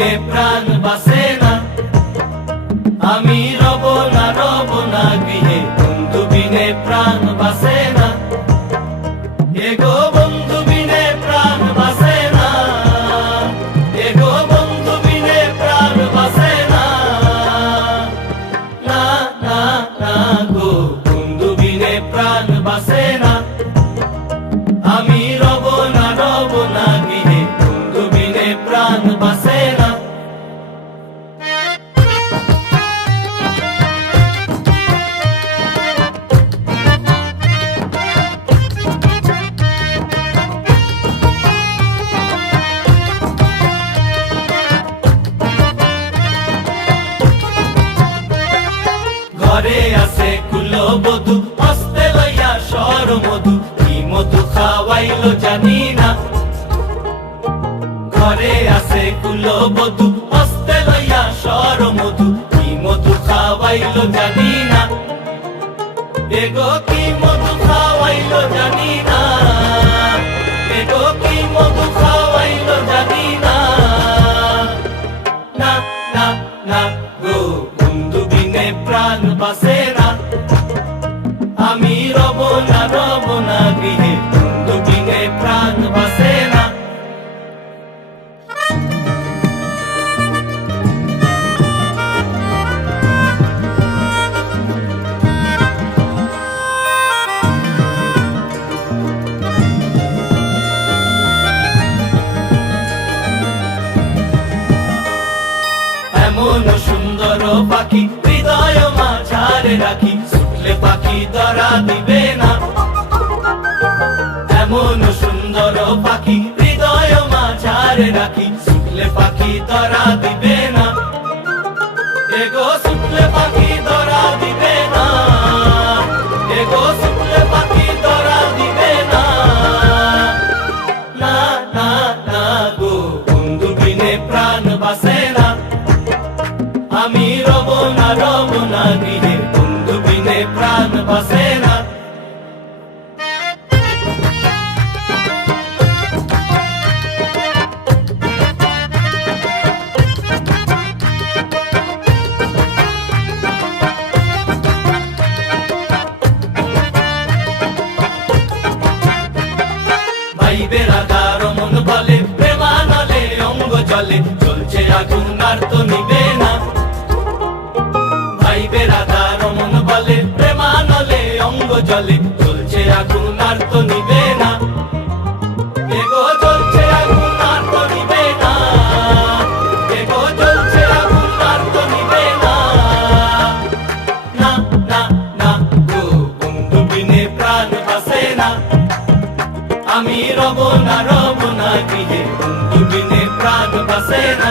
বিনে প্রাণ বাসে না। আমি রব না গৃহে, বন্ধু বিনে প্রাণ বাসে না। এগো বন্ধু বিনে প্রাণ বাসে না। এগো বন্ধু বিনে প্রাণ বাসে না। না না না গো, বন্ধু বিনে প্রাণ বাসে না। আমি রব না গৃহে, বন্ধু বিনে প্রাণ বাসে না। ঘরে আছে কুলবধূ, হস্তে লইয়া সরমধু, কি মধু খাওয়াইলো জানি না। ঘরে আছে কুলবধূ, হস্তে লইয়া সরমধু, কি মধু খাওয়াইলো জানি না। এগো কি মধু খাওয়াইলো জানি না। এগো কি মধু খাওয়াইলো জানি না। না না না গো, বন্ধু বিনে প্রাণ বাসে না। আমি রব না গৃহে, বন্ধু বিনে প্রাণ বাসে না। এমন সুন্দর পাখি হৃদয় মাঝারে রাখি, ছুটলে পাখি ধরা দিবে না। এমন সুন্দর পাখি হৃদয় মাঝারে রাখি, ছুটলে পাখি ধরা দিবে না। এগো ছুটলে পাখি ধরা দিবে না। এগো ছুটলে পাখি ধরা দিবে না। না না না গো, বন্ধু বিনে প্রাণ বাসে না। আমি রব না গৃহে, বন্ধু বিনে প্রাণ বাসে না। ভাই বেড়াদার মন বলে, প্রেমানলে অঙ্গ জলে, চলছে আগুন আর তো নিবে না। ভাই বেড়াদার মন বলে, প্রেমানলে অঙ্গ জলে, চলছে আগুন আর তো নিবে না। এগো চলছে আগুন আর তো নিবে না। এগো চলছে আগুন আর তো নিবে না। না না না গো, বন্ধু বিনে প্রাণ বাসে না। আমি রব না গৃহে, বন্ধু বিনে প্রাণ বাসে না।